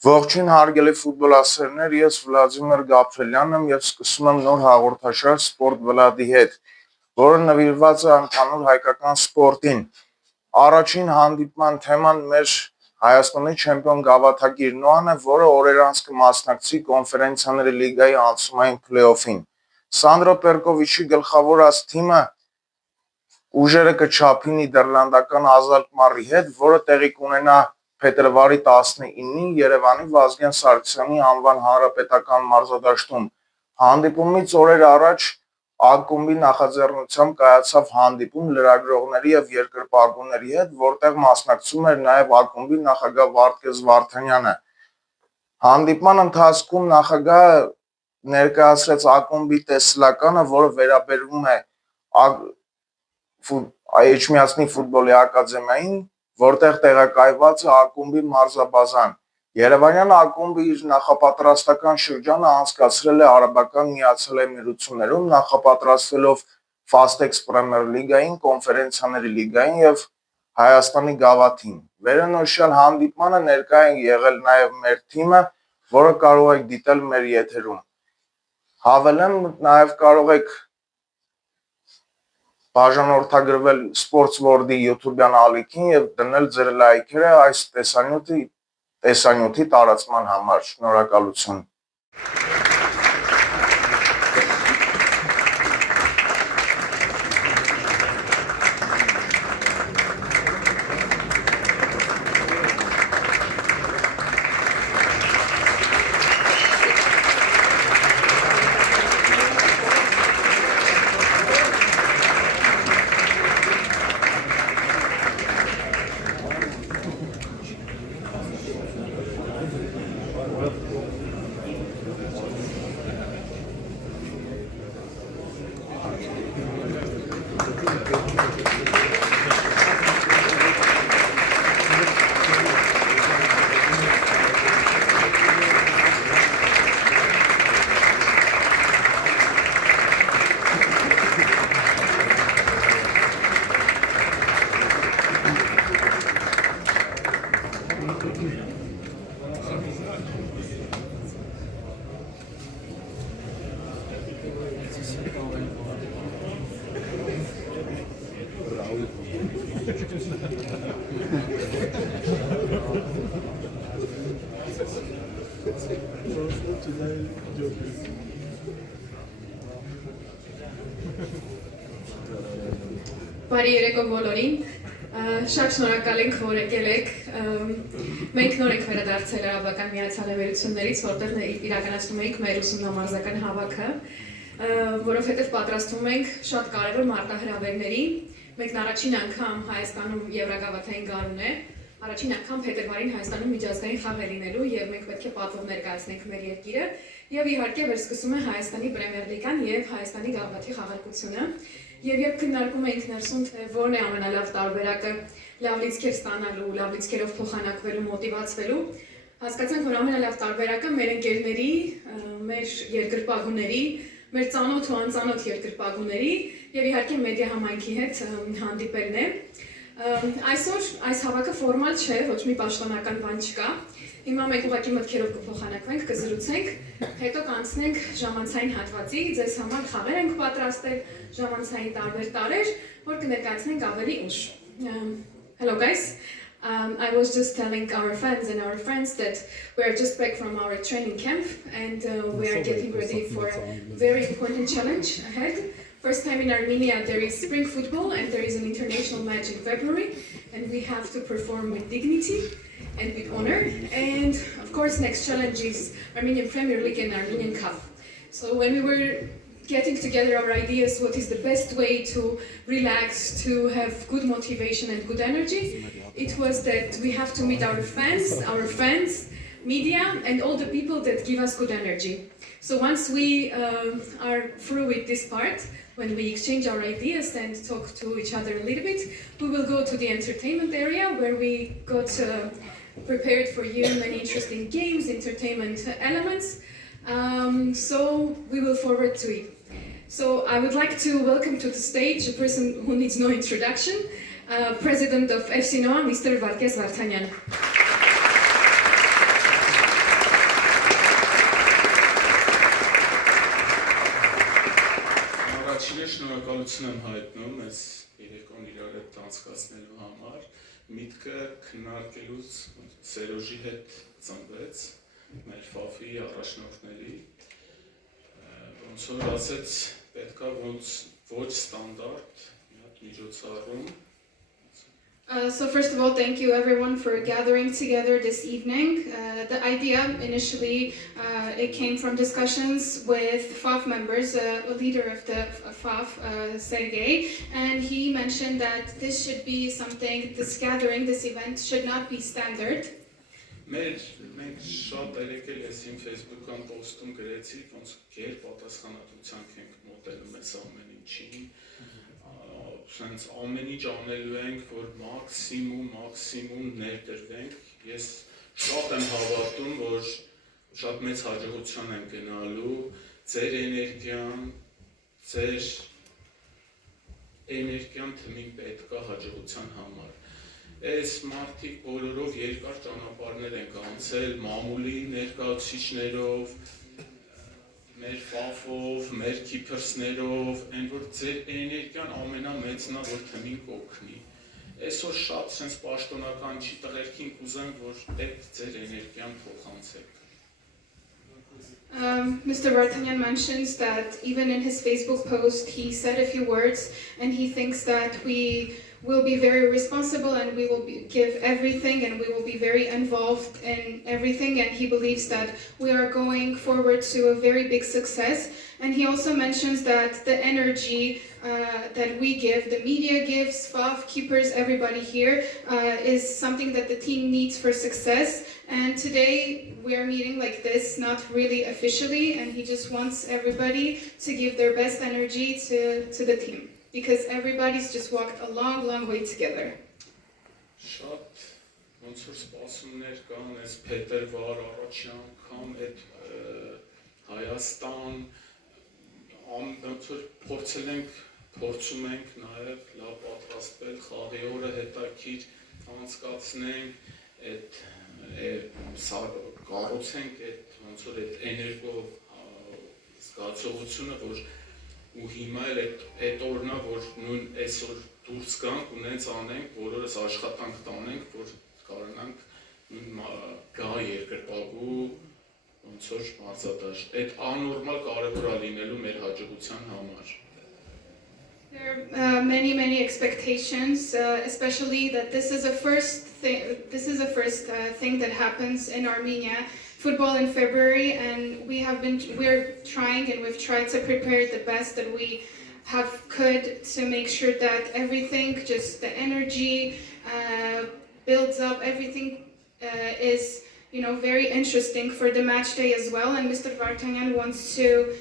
Ողջույն հարգելի ֆուտբոլասերներ, ես Վլադիմիր Գաբրելյանն եմ եւ սկսում եմ նոր հաղորդաշար Սպորտ Վլադի հետ, որը նվիրված է ընդհանուր հայկական սպորտին։ Առաջին հանդիպման թեման մեր Հայաստանի չեմպիոն Գավաթակիր Նոան է, որը օրեր անց կմասնակցի Կոնֆերենցիաների լիգայի անցումային փլեյօֆին։ Սանդրո Պերկովիչի գլխավորած թիմը ուժերը կչափի նիդերլանդական Ազալկմարի հետ, որը տեղի կունենա փետրվարի 19-ին Երևանի Վազգեն Սարգսյանի անվան հանրապետական մարզադաշտում։ Հանդիպումից օրեր առաջ ակումբի նախաձեռնությամբ կայացավ հանդիպում լրագրողների եւ երկրպագուների հետ, որտեղ մասնակցում էր նաեւ ակումբի նախագահ Վարդգես Վարդանյանը։ Հանդիպման ընթացքում նախագահը ներկայացրեց ակումբի տեսլականը, որը վերաբերում է Էջմիածնի ֆուտբոլի ակադեմիային, որտեղ տեղակայված է ակումբի մարզաբազան։ Երևանյան ակումբը իր նախապատրաստական շրջանը անցկացրել է Արաբական Միացյալ Էմիրություններում, նախապատրաստվելով Fastex Premier League-ային, Կոնֆերենցիաների լիգային եւ Հայաստանի գավաթին։ Վերոնշյալ հանդիպմանը ներկա են եղել նաեւ մեր թիմը, որը կարող եք դիտել մեր եթերում։ Հավելեմ, նաեւ կարող եք բաժանորդագրվել Sports World-ի YouTube-յան ալիքին եւ դնել ձեր լայքերը այս տեսանյութի տարածման համար։ Շնորհակալություն։ Բարի երեկո բոլորին, շատ շնորհակալ ենք, որ եկել եք, մենք նոր ենք վերադարձել Արաբական Միացյալ Էմիրություններից, որտեղ իրականացնում ենք մեր ուսումնամարզական հավաքը, որովհետև պատրաստվում ենք շատ կարևոր մարտահրավերների, մենք առաջին անգամ Հայաստանում Եվրագավաթային գարուն է, առաջին անգամ փետրվարին Հայաստանում միջազգային խաղ է լինելու եւ մենք պետք է պատվով ներկայացնենք մեր երկիրը եւ իհարկե վերսկսում է Հայաստանի Պրեմիեր լիգան եւ Հայաստանի գավաթի խաղարկությունը։ Եվ երբ քննարկում էինք ներսում, թե որն է ամենալավ տարբերակը լավ լիցքեր ստանալու, լավ լիցքերով փոխանակվելու, մոտիվացվելու, հասկացանք, որ ամենալավ տարբերակը մեր ընկերների, մեր երկրպագուների, մեր ծանոթ ու անծանոթ երկրպագուների եւ իհարկե մեդիա համայնքի հետ հանդիպելն է։ Այսօր այս հավաքը ֆորմալ չէ, ոչ մի պաշտոնական բան չկա։ Հիմա մենք ուղղակի մտքերով կփոխանակվենք, կզրուցենք, հետո կանցնենք ժամանցային հատվածի, ձեզ համար խաղեր ենք պատրաստել, ժամանցային տարբեր տարեր, որ կներկայացնենք ավելի ուշ։ Hello guys. I was just telling our fans and our friends that we are just back from our training camp and we are getting ready for a very important challenge ahead. First time in Armenia there is spring football and there is an international match in February and we have to perform with dignity and with honor, and of course next challenge is Armenian Premier League and Armenian Cup. So when we were getting together our ideas, what is the best way to relax, to have good motivation and good energy, it was that we have to meet our fans, media and all the people that give us good energy. So once we are through with this part, when we exchange our ideas and talk to each other a little bit, we will go to the entertainment area where we got prepared for you many interesting games, entertainment elements. So we will forward to it. So I would like to welcome to the stage a person who needs no introduction, President of FC Noa, Mr. Vardges Vartanyan. շնորհակալություն եմ հայտնում այս երեկոն իրար հետ անցկացնելու համար։ Միտքը քննարկելուց Սերոժի հետ ծնվեց, մեր ֆաֆի առաջնորդների, ոնց որ ասեց, պետքա ոնց ոչ ստանդարտ մի հատ միջոցառում։ So first of all, thank you everyone for gathering together this evening. The idea initially, it came from discussions with FAF members, a leader of the FAF, Sergey, and he mentioned that this should be something, this gathering, this event should not be standard. Մենք շատ երեկել ես իմ Facebook-ան պոստում գրեցի, ոնց գերպատասխանատվությամբ ենք մոտենում այս ամեն ինչին, սենց ամեն ինչ անելու ենք, որ մաքսիմում ներդրվենք, ես շատ եմ հավատում, որ շատ մեծ հաջողության եմ գնալու, ձեր էներգիան թմին պետք է հաջողության համար։ Այս մարդիկ բոլորով երկար ճանապարհներ ենք անցել, մամուլի ներկայացուցիչներով, մեր ֆաֆով, մեր քիփերսներով, այն որ ձեր էներգիան ամենամեծն է, որ թմին կօգնի։ Այսօր շատ sense պաշտոնական չի տղերքին կուզեմ, որ այդ ձեր էներգիան փոխանցեք։ Mr. Vartanyan mentions that even in his Facebook post, he said a few words, and he thinks that we will be very responsible and we will give everything and we will be very involved in everything, and he believes that we are going forward to a very big success. And he also mentions that the energy that we give, the media gives, FAF, keepers, everybody here, is something that the team needs for success. And today we are meeting like this, not really officially, and he just wants everybody to give their best energy to the team, because everybody's just walked a long way together. Շատ ոնց որ սպասումներ կան, այս փետրվար առաջի անգամ այդ Հայաստան ոնց որ փորձում ենք նաև լավ պատրաստվել, խաղի օրը հետաքրքիր անցկացնենք, այդ կառուցենք այդ ոնց որ այդ էներգո զգացողությունը, որ ու հիմա էլ այդ օրնա, որ նույն այսօր դուրս գանք ու նենց անենք, բոլորս աշխատանք տանենք, որ կարողանանք նույն գա երկրպագու ոնց որ մարզադաշտ։ Այդ աննորմալ կարևոր է լինելու մեր հաջողության համար։ There are many expectations, especially that this is a first thing that happens in Armenia football in February, and we're trying and we've tried to prepare the best that we could to make sure that everything, just the energy builds up, everything is very interesting for the match day as well. And Mr. Vartanyan wants to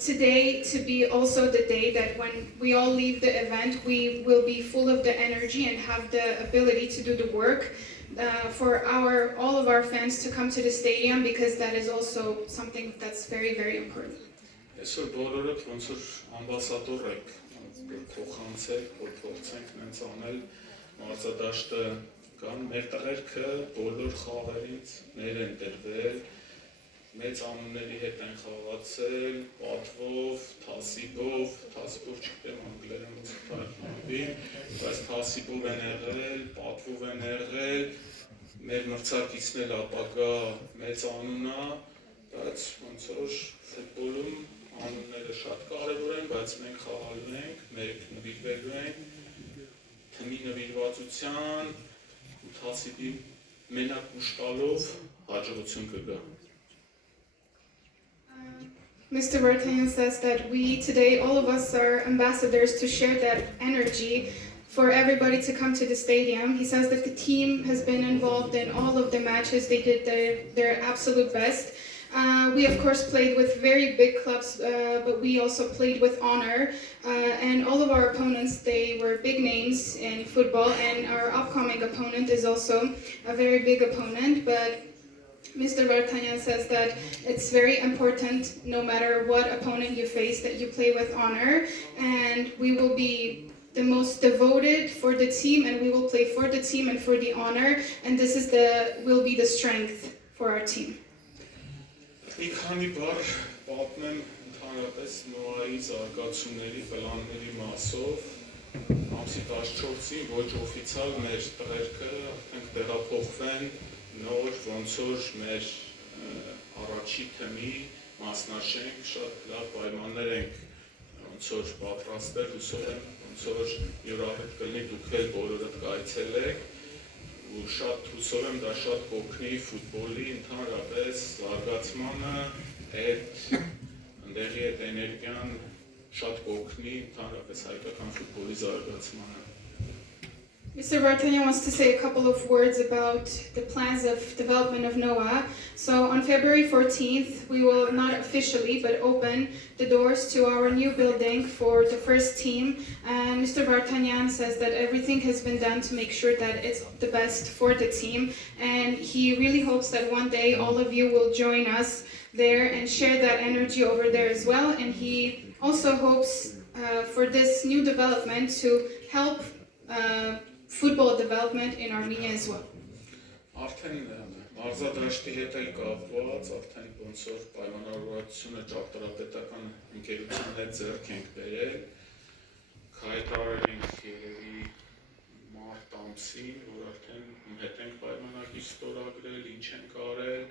today to be also the day that when we all leave the event, we will be full of the energy and have the ability to do the work for all of our fans to come to the stadium, because that is also something that's very important. Այսօր բոլորը ոնց որ ամբասադոր եք, փոխանցեք, որ փորձենք նենց անել մարզադաշտը կան, մեր տղերքը բոլոր խաղերից մեր են դրվել, մեծ անունների հետ են խաղացել, պատվով, թասիբով չգիտեմ անգլերեն ոնց թարգմանվի, բայց թասիբով են եղել, պատվով են եղել, մեր մրցակիցն էլ ապագա մեծ անուն է, բայց ոնց որ ֆուտբոլում անունները շատ կարևոր են, բայց մենք խաղալու ենք, մենք նվիրվելու ենք թմի նվիրվածության ու թասիբի մենակ ուշ տալով հաջողություն կգա։ Mr. Vartanyan says that we today, all of us are ambassadors to share that energy for everybody to come to the stadium. He says that the team has been involved in all of the matches. They did their absolute best. We of course played with very big clubs, but we also played with honor. And all of our opponents, they were big names in football, and our upcoming opponent is also a very big opponent. But Mr. Vartanyan says that it's very important, no matter what opponent you face, that you play with honor, and we will be the most devoted for the team, and we will play for the team and for the honor, and this will be the strength for our team. Մի քանի բառ պատմեմ ընդհանրապես նոայի զարգացումների պլանների մասով ամսի 14-ին ոչ օֆիցիալ մեր տղերքը արդեն տեղափոխվեն նոր ոնց որ մեր առաջի թմի մասնաշենք շատ լավ պայմաններ ենք ոնց որ պատրաստել հուսով եմ ոնց որ յուրահետ կլինի դուք էլ բոլորդ կայցելեք ու շատ հուսով եմ դա շատ կօգնի ֆուտբոլի ընդհանրապես զարգացմանը այդ ընդեղի այդ էներգիան շատ կօգնի ընդհանրապես հայկական ֆուտբոլի զարգացմանը Mr. Vartanyan wants to say a couple of words about the plans of development of NOAH. So on February 14th, we will not officially, but open the doors to our new building for the first team. And Mr. Vartanyan says that everything has been done to make sure that it's the best for the team. And he really hopes that one day all of you will join us there and share that energy over there as well. And he also hopes for this new development to help football development in Armenia as well. Արդեն մարզադաշտի հետ էլ կապված, արդեն ոնց որ պայմանավորվածությունը ճարտարապետական ընկերության հետ ձեռք ենք բերել, հայտարարել ենք երևի մարտ ամսին, որ արդեն հետ ենք պայմանագիր ստորագրել, ինչ ենք արել,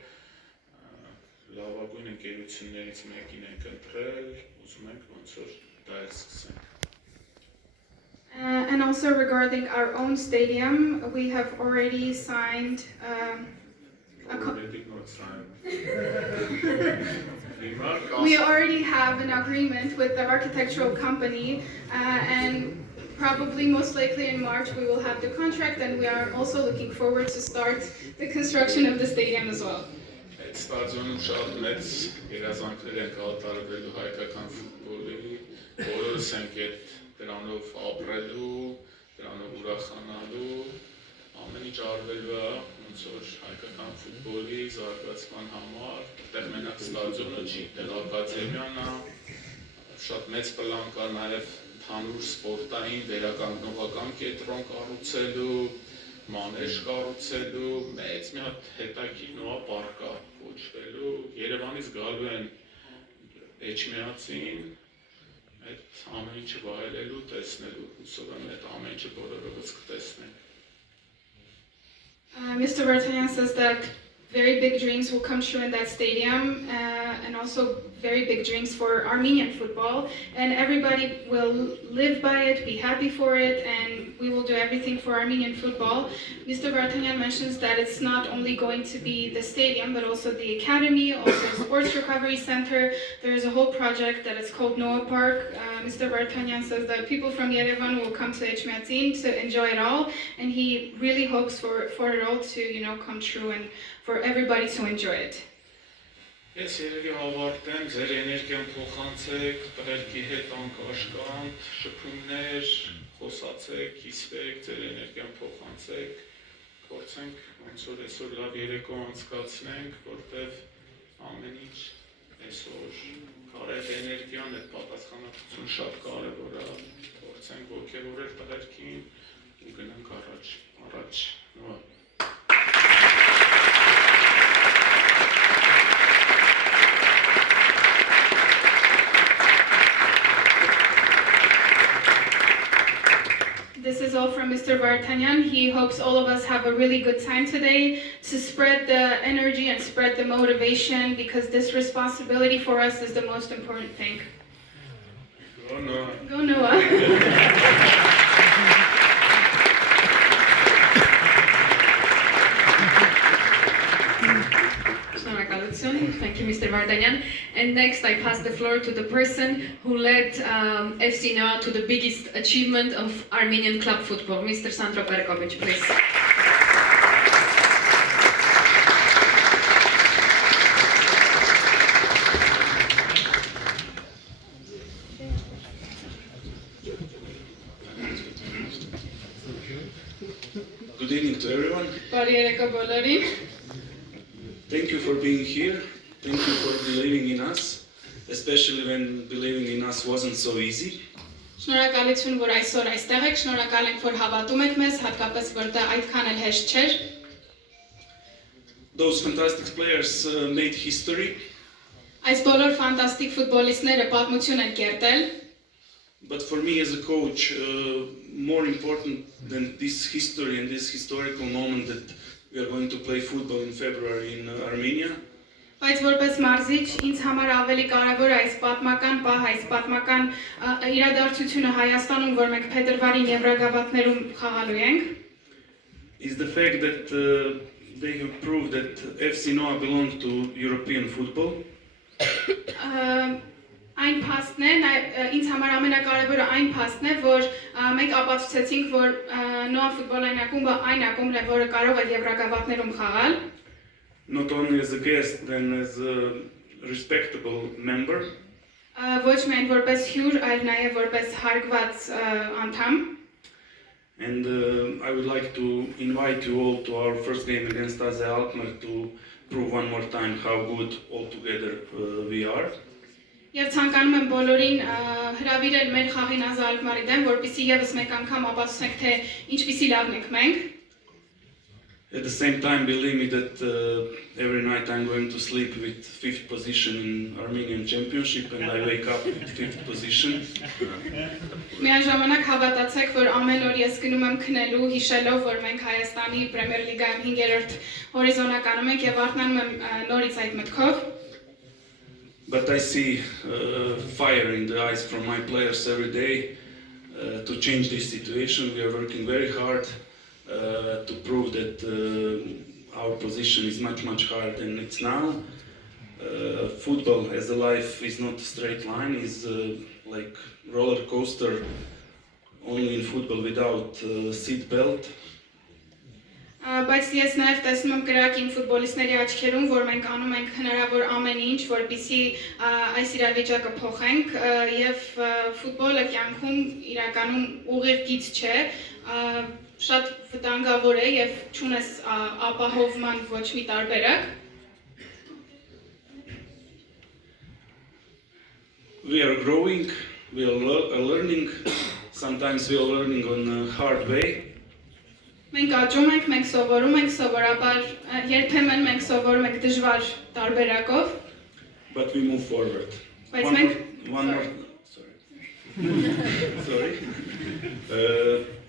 լավագույն ընկերություններից մեկին ենք ընտրել, ուզում ենք ոնց որ դա էլ սկսենք։ And also regarding our own stadium, we have already signed we already have an agreement with the architectural company and probably most likely in March we will have the contract and we are also looking forward to start the construction of the stadium as well. Ստադիոնում շատ մեծ երազանքներ են կատարվելու հայկական ֆուտբոլի, բոլորս ենք այդ դրանով ապրելու, դրանով ուրախանալու, ամեն ինչ արվելու է, ոնց որ հայկական ֆուտբոլի զարգացման համար, այդտեղ մենակ ստադիոնը չի, այդտեղ ակադեմիան է, շատ մեծ պլան կա նաև ընդհանուր սպորտային վերականգնողական կենտրոն կառուցելու, մանեժ կառուցելու, մեծ մի հատ հետաքրքիր նոա պարկ կա կոչվելու, Երևանից գալու են Էջմիածին, այդ ամեն ինչը վայելելու, տեսնելու, հուսով եմ այդ ամեն ինչը բոլորովս կտեսնենք։ Mr. Vartanyan says that very big dreams will come true in that stadium and also very big dreams for Armenian football and everybody will live by it, be happy for it and we will do everything for Armenian football. Mr. Vartanyan mentions that it's not only going to be the stadium but also the academy, also the sports recovery center. There is a whole project that is called Noah Park. Mr. Vartanyan says that people from Yerevan will come to Echmiadzin to enjoy it all and he really hopes for it all to come true and for everybody to enjoy it. Ես երևի հավարտեմ, ձեր էներգիան փոխանցեք, տղերքի հետ անկաշկանդ, շփումներ, խոսացեք, հիսվեք, ձեր էներգիան փոխանցեք, փորձենք ոնց որ այսօր լավ երեկո անցկացնենք, որտեվ ամեն ինչ այսօր կարետ էներգիան, այդ պատասխանատվություն շատ կարևոր է, փորձենք ոգևորել տղերքին ու գնանք առաջ, նոա։ This is all from Mr. Vartanyan. He hopes all of us have a really good time today to spread the energy and spread the motivation because this responsibility for us is the most important thing. Go Noah. Go Noah. Thank you, Mr. Vartanyan. And next, I pass the floor to the person who led FC Noah to the biggest achievement of Armenian club football, Mr. Sandro Perkovic, please. Good evening to everyone. Thank you for being here. Thank you for believing in us, especially when believing in us wasn't so easy. Շնորհակալություն, որ այսօր այստեղ եք, շնորհակալ ենք, որ հավատում եք մեզ, հատկապես որ դա այդքան էլ հեշտ չէր։ Those fantastic players made history. Այս բոլոր ֆանտաստիկ ֆուտբոլիստները պատմություն են կերտել, But for me as a coach, more important than this history and this historical moment that we are going to play football in February in Armenia, բայց որպես մարզիչ ինձ համար ավելի կարևոր է այս պատմական պահը, այս պատմական իրադարձությունը Հայաստանում, որ մենք փետրվարին Եվրագավաթներում խաղալու ենք, is the fact that they have proved that FC Noa belongs to European football. Այն փաստն է, ինձ համար ամենակարևորը այն փաստն է, որ մենք ապացուցեցինք, որ Նոա ֆուտբոլային ակումբը այն ակումբն է, որը կարող է Եվրագավաթներում խաղալ, Not only as a guest, then as a respectable member. ոչ միայն որպես հյուր, այլ նաև որպես հարգված անդամ։ And I would like to invite you all to our first game against AZ Alkmaar to prove one more time how good all together we are. Եվ ցանկանում եմ բոլորին հրավիրել մեր խաղին AZ Alkmaar-ի դեմ, որպեսզի եւս մեկ անգամ ապացուցենք, թե ինչպիսի լավն ենք մենք։ At the same time, believe me that every night I'm going to sleep with 5th position in Armenian Championship and I wake up with 5th position. Միաժամանակ հավատացեք, որ ամեն օր ես գնում եմ քնելու, հիշելով, որ մենք Հայաստանի Պրեմիեր լիգայում 5-րդ հորիզոնականում ենք եւ արթնանում եմ նորից այդ մտքով։ But I see fire in the eyes from my players every day to change this situation. We are working very hard to prove that our position is much higher than it's now. Football as a life is not a straight line, is like roller coaster, only in football without seat belt. Բայց ես նաև տեսնում եմ կրակին ֆուտբոլիստների աչքերում, որ մենք անում ենք հնարավոր ամեն ինչ, որպեսզի այս իրավիճակը փոխենք, եւ ֆուտբոլը կյանքում իրականում ուղիղ գիծ չէ, շատ վտանգավոր է եւ չունես ապահովման ոչ մի տարբերակ։ We are growing, we are learning, sometimes we are learning on a hard way. Մենք աճում ենք, մենք սովորում ենք, սովորաբար երբեմն մենք սովորում ենք դժվար տարբերակով, But we move forward. բայց One մենք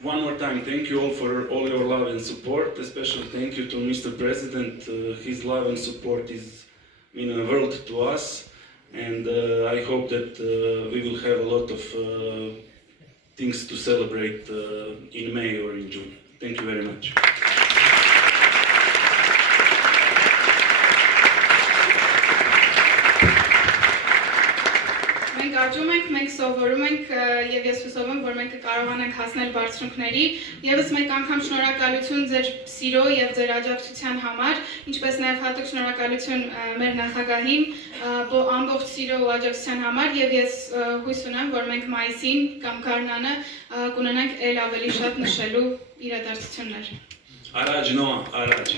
One more time, thank you all for all your love and support. Especially thank you to Mr. President. His love and support is mean a world to us, and I hope that we will have a lot of things to celebrate in May or in June. Thank you very much. Մենք աճում ենք, մենք սովորում ենք եւ ես հուսով եմ, որ մենք կկարողանանք հասնել բարձրությունների։ Եվս մեկ անգամ շնորհակալություն ձեր սիրո եւ ձեր աջակցության համար, ինչպես նաեւ հատուկ շնորհակալություն մեր նախագահին ամբողջ սիրո ու աջակցության համար եւ ես հույս ունեմ, որ մենք մայիսին կամ գարնանը կունենանք ել ավելի շատ նշելու իրադարձություններ։ Araj Noa, Araj.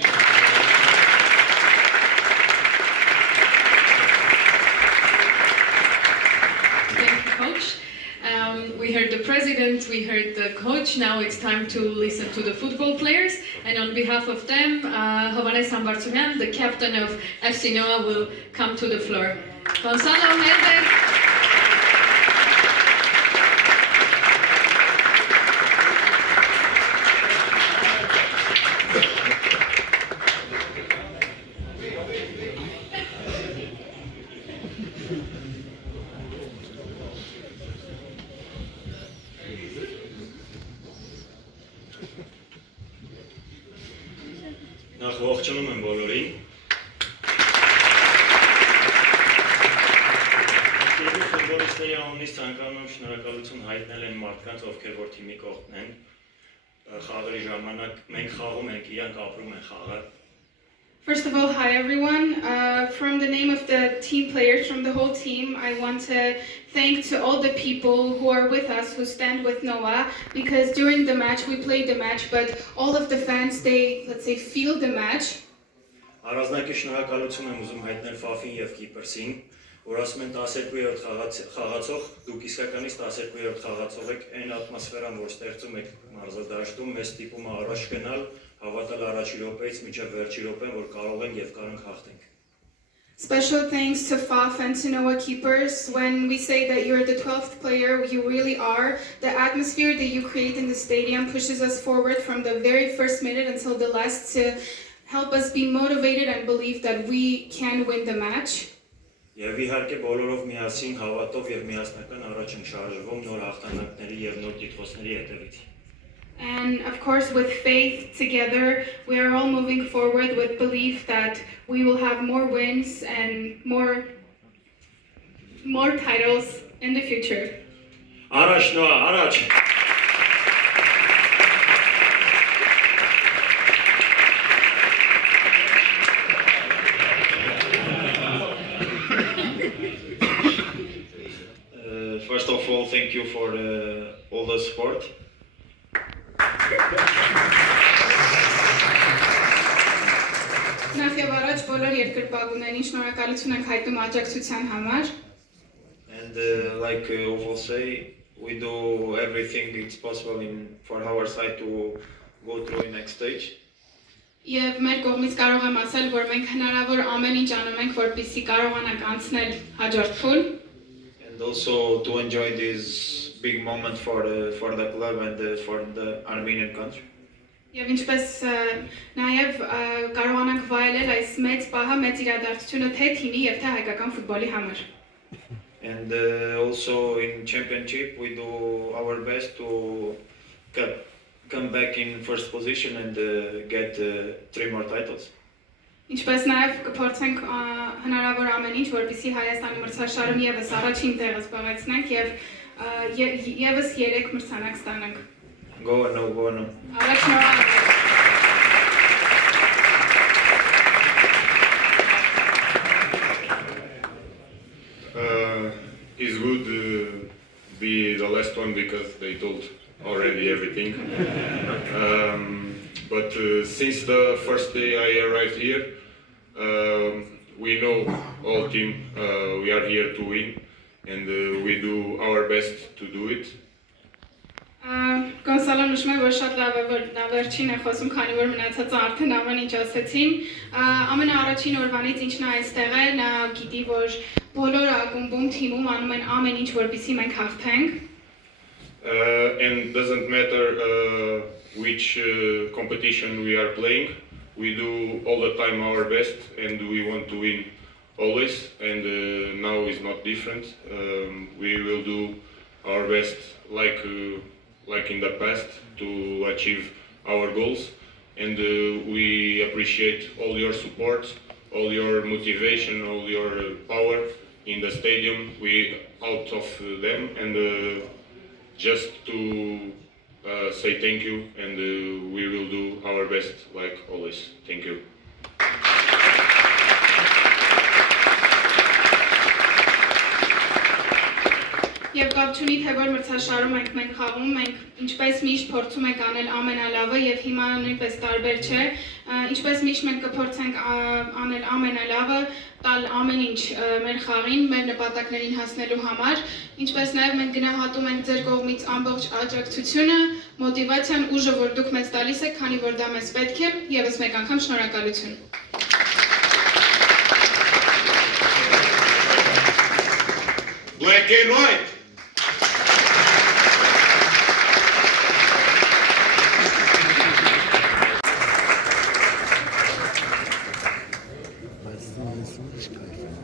Coach. We heard the president, we heard the coach. Now it's time to listen to the football players. And on behalf of them, Hovhannes Ambartsunian, the captain of FC Noa, will come to the floor. Gonzalo Herder. Նախ ողջունում եմ բոլորին։ Երկու ֆուտբոլիստների անունից ցանկանում եմ շնորհակալություն հայտնել այն մարդկանց, ովքեր որ թիմի կողքն են։ Խաղերի ժամանակ մենք խաղում ենք, իրանք ապրում են խաղը։ First of all, hi everyone. From the name of the team players, from the whole team, I want to thank to all the people who are with us, who stand with Noa, because during the match, we played the match, but all of the fans, they, let's say, feel the match. Առանձնակի շնորհակալություն եմ ուզում հայտնել Ֆաֆին եւ Կիպրսին, որ ասում են 12-րդ խաղացող, դուք իսկականից 12-րդ խաղացող եք, այն ատմոսֆերան, որ ստեղծում եք մարզադաշտում, մեզ ստիպում է առաջ գնալ, հավատալ առաջի րոպեից մինչև վերջի րոպեն, որ կարող ենք եւ կարող ենք հաղթենք։ Special thanks to Faf and to Noah Keepers. When we say that you're the 12th player, you really are. The atmosphere that you create in the stadium pushes us forward from the very first minute until the last to help us be motivated and believe that we can win the match. Եվ իհարկե բոլորով միասին հավատով եւ միասնական առաջ ենք շարժվում նոր հաղթանակների եւ նոր տիտղոսների հետևից։ And of course, with faith together, we are all moving forward with belief that we will have more wins and more titles in the future. Առաջ Նոա, առաջ։ First of all, thank you for all the support. Նախ եւ առաջ բոլոր երկրպագուներին շնորհակալություն ենք հայտնում աջակցության համար։ And like Ovo say, we do everything it's possible for our side to go through in next stage. Եվ մեր կողմից կարող եմ ասել, որ մենք հնարավոր ամեն ինչ անում ենք, որպեսզի կարողանանք անցնել հաջորդ փուլ։ And also to enjoy this big moment for the club and for the Armenian country. Եվ ինչպես նաև կարողանանք վայելել այս մեծ պահը, մեծ իրադարձությունը թե թիմի եւ թե հայկական ֆուտբոլի համար։ And also in championship we do our best to come back in first position and get 3 more titles. Ինչպես նաև կփորձենք հնարավոր ամեն ինչ, որպեսզի Հայաստանի մրցաշարում եւս առաջին տեղը զբաղեցնենք եւ եւս 3 մրցանակ ստանանք։ Go on. It's good be the last one because they told already everything. But since the first day I arrived here, we know all team we are here to win, and we do our best to do it. Գոնսալոն նշում է, որ շատ լավ է, որ նա վերջին է խոսում, քանի որ մնացածը արդեն ամեն ինչ ասեցին։ Ամենաառաջին օրվանից ինչ նա այստեղ է, նա գիտի, որ բոլոր ակումբում, թիմում անում են ամեն ինչ, որպեսզի մենք հաղթենք։ And doesn't matter which competition we are playing, we do all the time our best, and we want to win always. And now is not different. We will do our best like in the past to achieve our goals, and we appreciate all your support, all your motivation, all your power in the stadium. We out of them, and just to say thank you, and we will do our best like always. Thank you. Եվ կապ չունի թե որ մրցաշարում մենք խաղում, մենք ինչպես միշտ փորձում ենք անել ամենալավը եւ հիմա նույնպես տարբեր չէ, ինչպես միշտ մենք կփորձենք անել ամենալավը, տալ ամեն ինչ մեր խաղին, մեր նպատակներին հասնելու համար, ինչպես նաեւ մենք գնահատում ենք ձեր կողմից ամբողջ աջակցությունը, մոտիվացիան, ուժը, որ դուք մեզ տալիս եք, քանի որ դա մեզ պետք է, եւս մեկ անգամ շնորհակալություն։ Black and white. Weißt du, wie es so